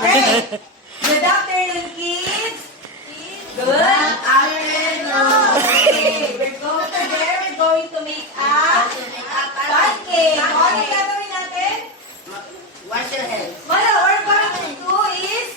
Okay. Good afternoon, kids. Good afternoon. Okay. We're going to make a pancake. Ano yung gagawin natin? Wash your hands. What we're going to do is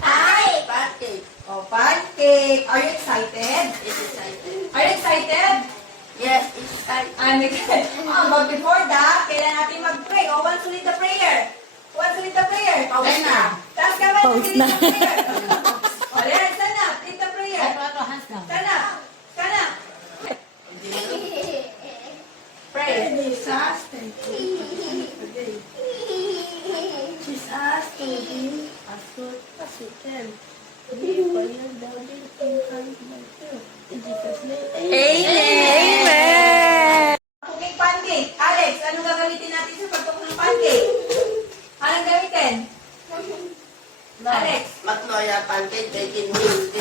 Pancake. pancake. Are you excited? It's exciting. Are you excited? Yes, it's exciting. I'm excited. But before that, kailangan natin mag-pray. Once ulit the prayer. Once ulit the prayer. Pause na. Taas ka ba? Lead the prayer. O, yan. Stand up. Lead the prayer. Stand up. Stand up. Pray. Jesus asked to be as good as you can. Be for your daddy and kind like you. In Jesus' name, Amen. Cooking pancake. Alex, anong gagamitin natin sa pagtukok ng pancake? Anong gamitin? Alex. Magnolia pancake, baking mix.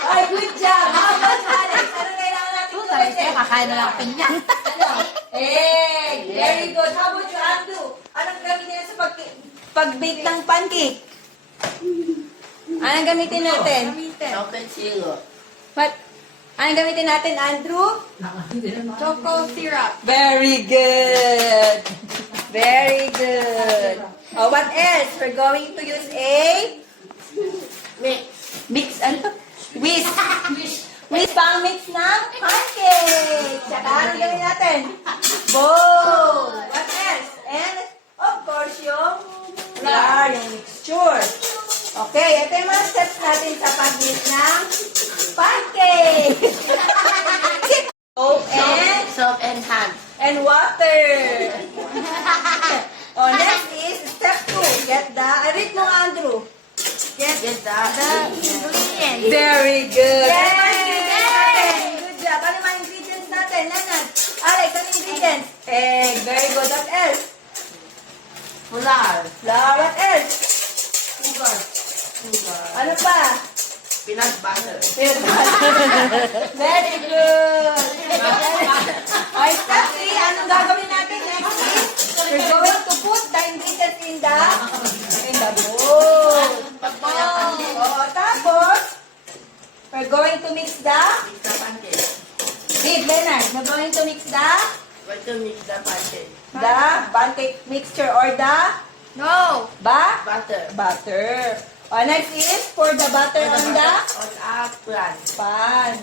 Ay, good job. How about Alex? Anong kailangan natin gawin? Kakain na lang pinya. Egg. Very good. How about you, Andu? Anong gamitin natin sa pag-bake ng pancake? Anong gamitin natin? Chocolate syrup. What? Anong gamitin natin, Andrew? Choco syrup. Very good. Very good. Oh, what else? We're going to use a Mix. mix. Ano? Whisk. Whisk pang mix ng pancake. Tsaka anong gawin natin? Bowl. What else? And, of course, yung flour, yung mixture. Okay, ito yung mga steps natin sa pag-mix ng pancake. Soap Soap and hand. and water. Oh, next is step 2. Get the, read mo, Andrew. Get that. Very good. Yay! Good job. Ano yung mga ingredients natin? Nanad. Alex, ano yung ingredients? Egg. Very good. What else? Flour. Flour. What else? Sugar. Ano pa? Peanut butter. Very good. Okay, step 3. Anong gagawin natin next is we're going to put the ingredients in the bowl. Oh, tapos, we're going to mix the Mix the pancake. Wait, Leonard, we're going to mix Going to mix the pancake. the pancake mixture or the Butter. butter. Oh, next is pour the butter on the On our plant. pan.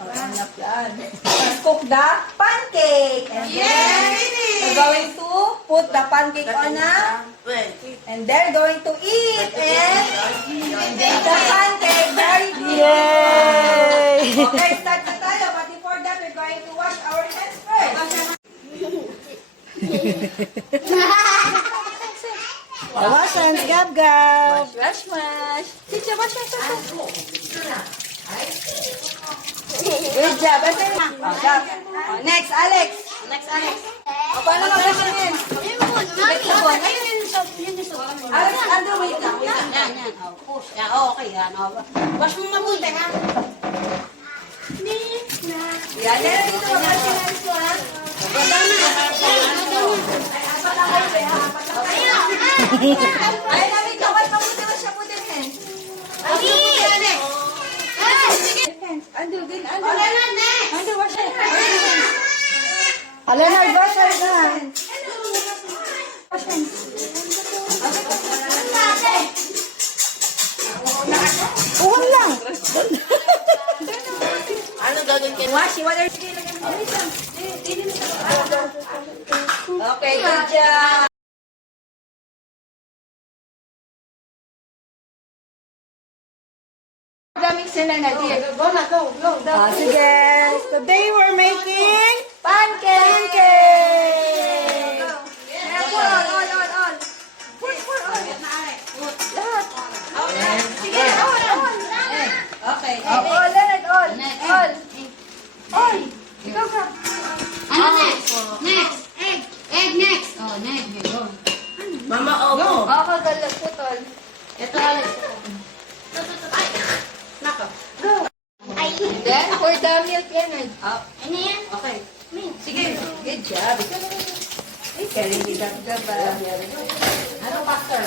Oh, on the pan. Let's cook the pancake. And then we're going to put the pancake on a and they're going to eat and the pancake. Very good. Yay! Okay, start na tayo. But before that, we're going to wash our hands first. Wash hands, gab gab. Wash. Teacher, wash. Good job. Next, Alex. O, paano mag-wash yan? Alex, Andrew, wait lang. Okay, yan. Wash mo mabuti, ha? Yan, dito. Mag-wash yan, Alex, ha? Ay, namin ka. Wash mabuti, wash mabuti, hands. Andrew, din, Andrew. Andrew, wash it. Leonard, wash hands. Uwan lang. Ano gagawin kayo? Wash, what are you doing? Okay, good job. Sige. Today we're making Pancake! Pour on. Pour on. Lahat. Sige, on. Okay. All, Leonard, all. All. Ikaw ka. Ano next? Egg next. Oh, next. Go. Mama, opo. Ako, galag, putol. Ito, Alex. Nako. Then, pour the milk, Leonard. Ano yan? Okay. Sige, good job. Ay, carry it up the bag. Ano, pastor?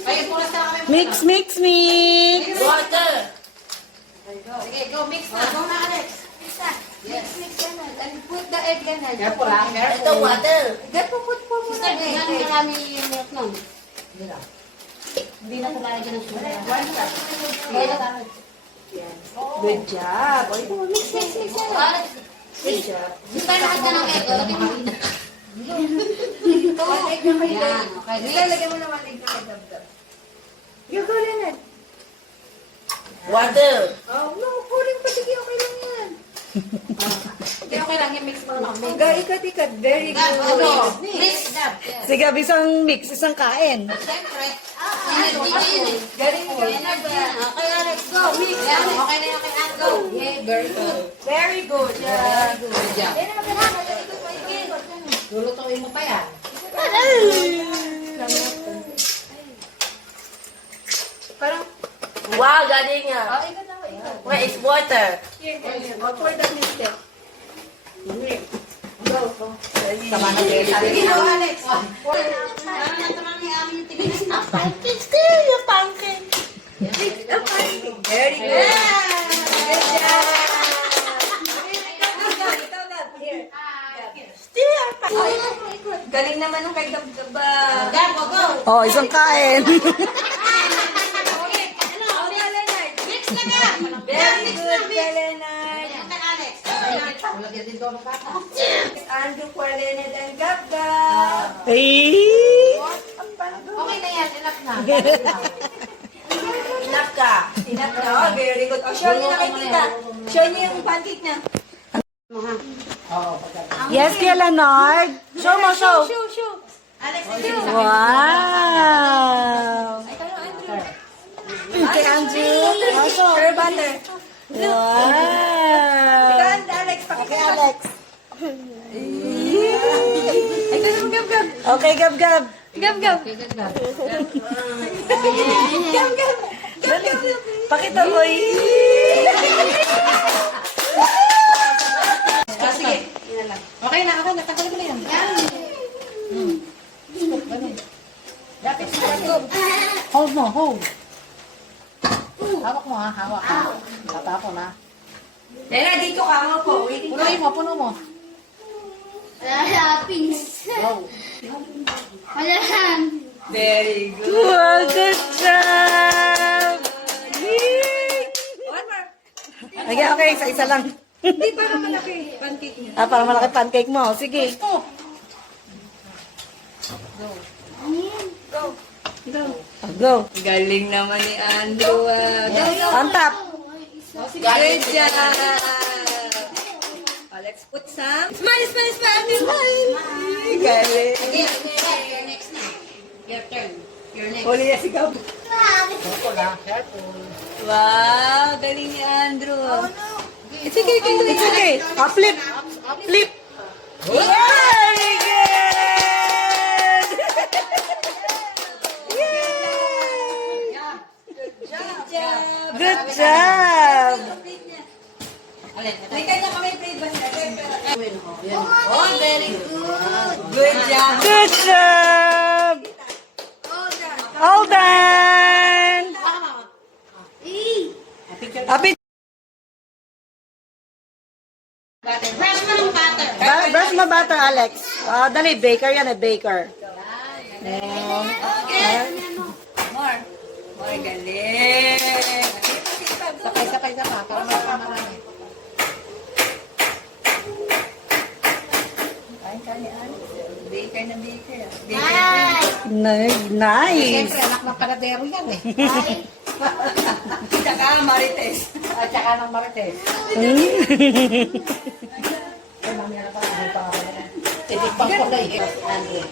Ay, pulas na kami. Mix, mix, mix. Water. Sige, go, mix na. Go na, Alex. Mix na. Mix yan na. And put the egg yan na. Careful, ha? Careful. Ito water. Put po muna Sister, the egg. bigyan marami milk nun. Hindi na kumain ng sugar. Good job. Oy, Mix yan. Alex, good job. sister, lahat na ng egg. Lagyan mo. One egg na kayo. Yan, okay. Sister, Mix. lagyan mo na one egg na kayo. Dab-dab. You go Leonard. Water. Oh, no. Kuling pa. Sige, okay lang yan. Okay, okay lang. Yung mix mo lang. Mix. Ga, ikat-ikat. Very Dab, good. oh, mix. Dab. Yes. Sige, isang mix, isang kain. Siyempre. Energy ko yun eh. Galing mo. Energy yan. Okay, Alex, go. Mix. Yan, okay na yung kay Ann, go. Yeah, very good. Very good. Yeah. Good job. Yan na, yan na. Ikot mo, ikot. Lulutuin mo pa yan. Parang, Wow, galing nga. oh, ikot na, ikot. Where is water? Here, oh, pour the milk. Go. Sama na din. Sige, go, Alex. Parang natamang yung aming tigilis na. Pancake still, yung pancake. Very good. Good job. Ikaw, Gab. Here. Still yung pancake. Galing naman ng kay Gab-Gab. Gab, go, go. Oh, isang kain. Mix na ka. Very good, Leonard. Ayan kay Alex. Lagyan din doon ng kata. Andrew for Leonard and Gab-Gab. Ay! Okay na yan. Enough na. Enough ka. Enough na. Oh, very good. Oh, show niyo na kay tita. Show niyo yung pancake niya. Yes, Kuya Leonard. Show mo, show. Show. Alex, show. Wow! Ay, tayo, Andrew. Kay Andrew. Oh, show. Her butter. Wow! Ikaw, Alex. Okay, Alex. Ay, ito naman Gab-Gab. Okay, Gab-Gab. Gab-Gab. Okay, good, Gab. Gab-Gab. Pakita mo. Ah, sige. Okay na. Tanggalin mo na yan. Hold mo, hold. Hawak mo ha, hawak. Tatapon ha. Lena, dito ka mo po. Waiting ka. Puno mo. Go. Very good. Wow, good job! Yay! One more. Okay, okay. Isa-isa lang. Hindi, para malaki. Pancake niya. Ah, para malaki pancake mo. Sige. Go. Ah, go. Galing naman ni Andrew. Go, go. On top. Good job. Let's put some. Smile. Galing. Okay, you're next na. Your turn. Your next. Huli na si Gab. Careful ha, careful. Wow, galing ni Andrew. Oh, no. It's okay, it's okay. Ah, flip. Flip. Very good! Yay! Good job! May kanya kami plate ba siya? Yan. Oh, very good. Good job. Good job! All done! Happy Brush mo ng butter. brush mo butter, Alex. Ah, dali, baker yan, baker. More. More galing. Sakay ka pa. Para marami. Kain ka ni Alex. Baker na baker. Nice. Siyempre, anak ng paradero yan eh. Tsaka Marites. At saka ng Marites. Titikpan ko na eh.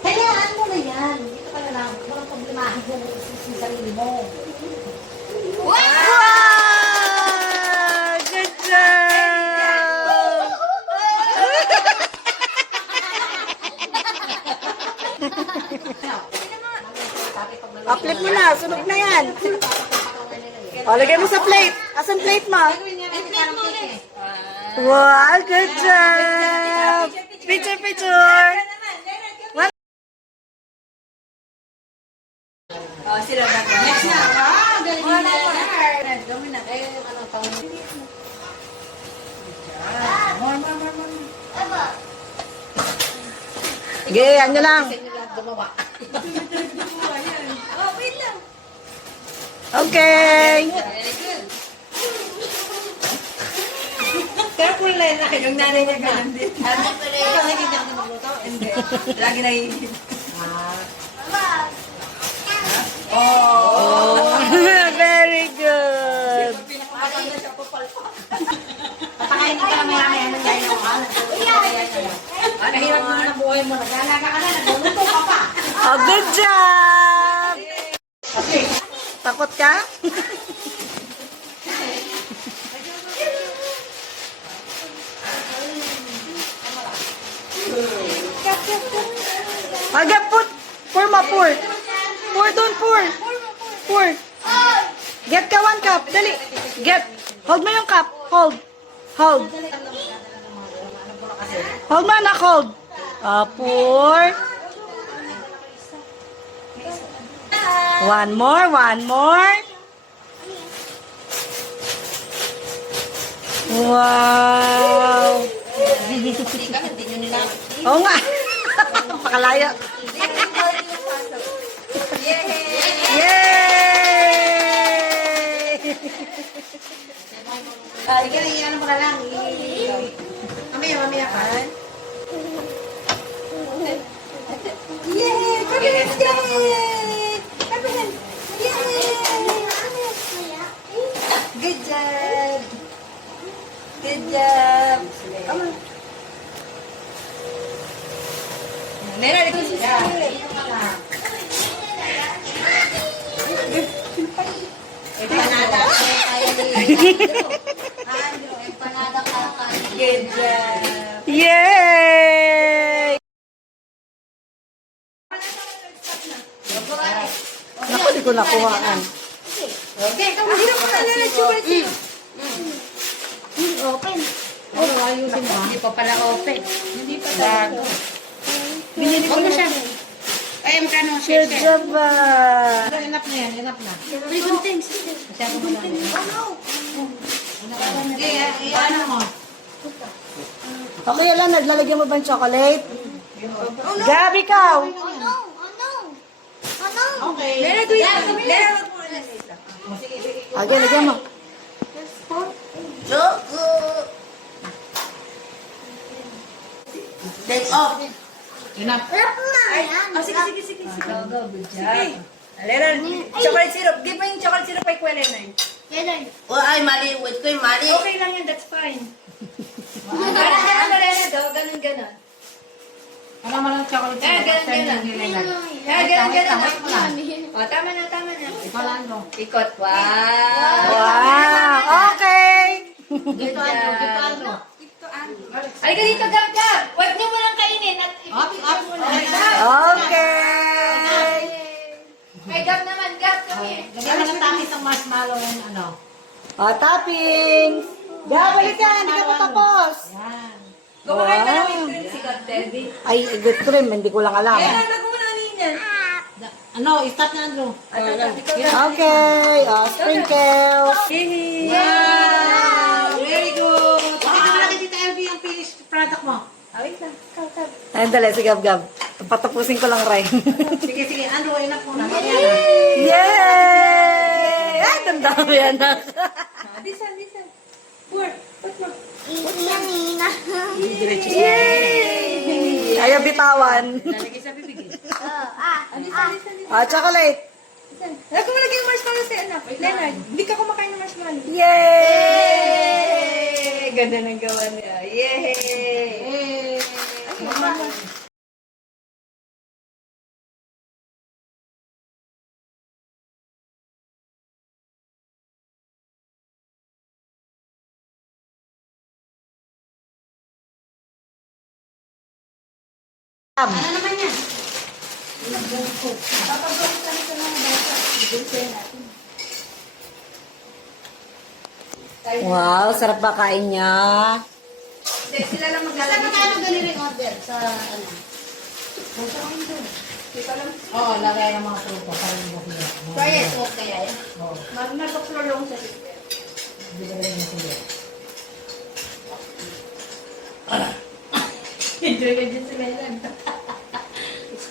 Hayaan mo na yan. Dito ka na lang. Walang problemahin mo sa sarili mo. Wow! Good job! Flip mo na, sunog na yan. O, lagay mo sa plate. Asan plate mo? Wow, good job! Picture, picture! Sige, ano lang. Gumawa. Oh, wait lang. Okay. Careful na yun. Yung nanay niya ganun din. Ikaw nakikita ko magluto? Hindi. Lagi naiisip. Oh. Very good. Papakain ka lang may ano dahil ako. Kahirap mo na buhay mo. Nag-alaga ka na, nagluluto ka pa. Oh, good job! Takot ka? Aga, pour mo, pour. Pour doon, pour. Pour. Get ka one cup, dali. Get. Hold mo yung cup. Hold. Hold. Hold mo, anak, hold. Pour. One more, one more. Wow. Oo nga. Pakalayo. Yay! Ikaw na ano mo na lang. Mamaya pa. Yay! Confidence! Yay! Confidence! Yay! Good job! Good job! Come on. Meron, ikaw siya. Empanada. Empanada ka. Good job! Yay! Naku, di ko nakuhaan. Okay, come on. Open. Ano ayusin mo? Hindi pa pala open. Hindi pa pala. Huwag mo siya. Ay, magkano siya? Good job, ah. Enough na yan, enough na. May gunting. Masyado mo lang. Hindi, ano mo? Okay, Alan, naglalagyan mo ba ng chocolate? Gab, ikaw! Okay. Lera, do yan. Lera, wag mo na. Okay, lagyan mo. Choco. Take off. Enough. Oh, sige. Sige. Lera, chocolate syrup. Give mo yung chocolate syrup kay Kuya Leonard. Oh, ay, mali. Wait ko yung mali. Okay lang yan, that's fine. Ganun, Leonard, oh. Ganun. Alam mo lang chocolate. Ganun. Oh, tama na. Ikaw lang do. Ikot. Wow. Okay. Dito ano? Ay, dito, Gab. Huwag niyo mo lang kainin at Up mo na. Okay. Ay, Gab naman. Gab kami. Lagyan mo ng tapis ng marshmallow and ano. Oh, toppings. Gab, balik ka. Hindi ka pa tapos. Yan. Kumakain ka ng whipped cream si Gab, Teddy. Ay, good cream. Hindi ko lang alam. Naglag mo na yan. Ano, start na Andrew. Okay. Oh, sprinkles. Wow! Very good. Pakita mo lang kay Tita LV yung finished product mo. Wait lang. Ay, dali. Si Gab. Patapusin ko lang, Ray. Sige. Andrew, enough muna. Yay! Ay, tandaan yan. Disan. Pour. Yay! Ayaw bitawan. Lalagay sa bibig eh. Chocolate. Huwag mo lagyan yung marshmallow sa anak. Leonard, hindi ka kumakain ng marshmallow. Yay! Ganda ng gawa niya. Yay! Eh. Ano naman yan? Wow, sarap ba kain niya? Sila lang Saan maglalagay. magkano ganun yung order? Sa ano? Oo, lagay ng mga fruto. Parang yung bakit. Quiet, okay kaya yan? Magpaklolong sa sister. Bigay mo sila. Enjoy ka dyan sa Leonard.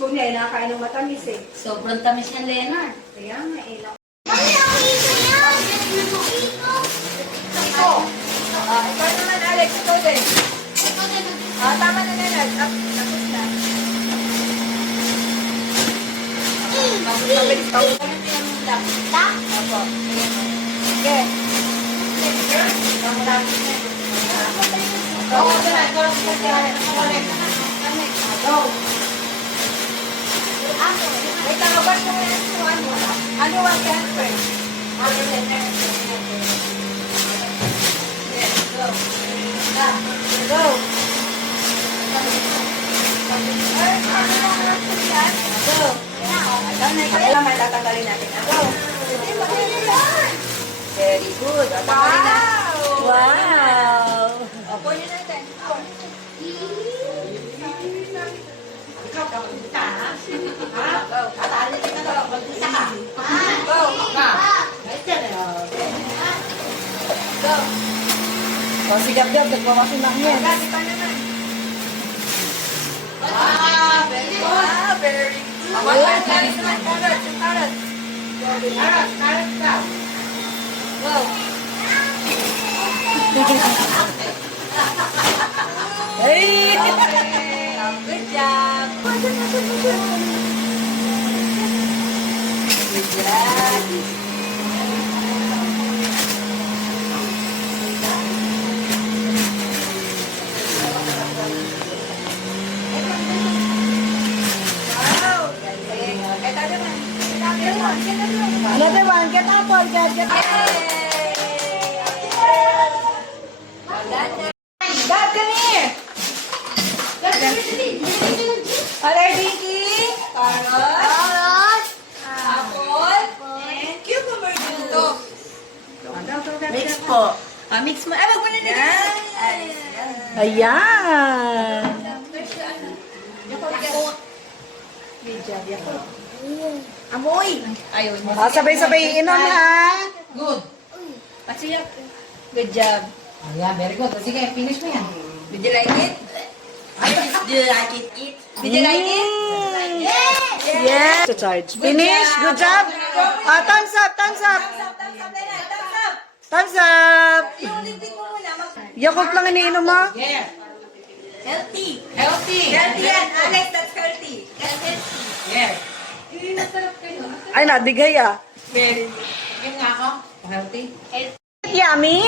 gutom niya, nakakain ng matamis eh. Sobrang tamis niya, Leonard. Kaya nga, ilang. Mami, ako ito yan. Ito. Ito. Ikaw naman, Alex. Ito din. Ito din. Tama na, Leonard. Tapos na. Mabilis pa. Tak. Opo. Okay. Go. Go. Ako. Wait lang, abas mo yan si Juan. Ano one can first? Yes, go. Go. Go. Ito naman tatanggalin natin. Go. Very good. Tatanggalin na. Wow! Opo yun natin. Go. Tatali ka to. Mag-isa ka. Go. Go. O, si Gab-Gab, nagmamasinang yan. Gagi pa naman. Very good. Very good. Carrots naman. Carrots. Yung carrots. Carrots daw. Go. Hey! Okay. Good job. Good job. Wow. Galing. Okay, tayo naman. Another one. Get apple, Gab. Get apple. Gab, come here. Color Dinky. Carrot. Apple. And cucumber juice. Mix po. Mix mo. Ay, wag mo na nilagay. Ayan! Amoy. Ayaw mo. Sabay-sabay inom ha. Good. Pasiyak. Good job. Ayan, very good. Sige, finish mo yan. Did you like it? Did you like it? Did you like it? Yes! To charge. Finish. Good job. Thumbs up, thumbs up. Thumbs up, Leonard. Thumbs up. Thumbs up. Yung lipstick mo muna. Yakult lang iniinom mo. Yeah. Healthy. Healthy. Healthy yan. Alex, that's healthy. That's healthy. Yeah. Ay, nadigay ah. Very good. Yung nga ako. Healthy. Yummy?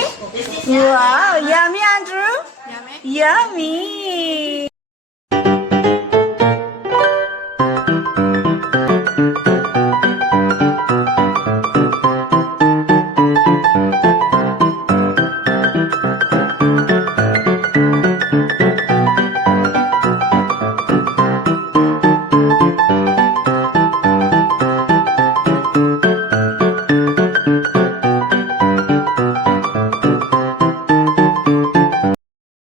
Wow, yummy, Andrew? Yummy.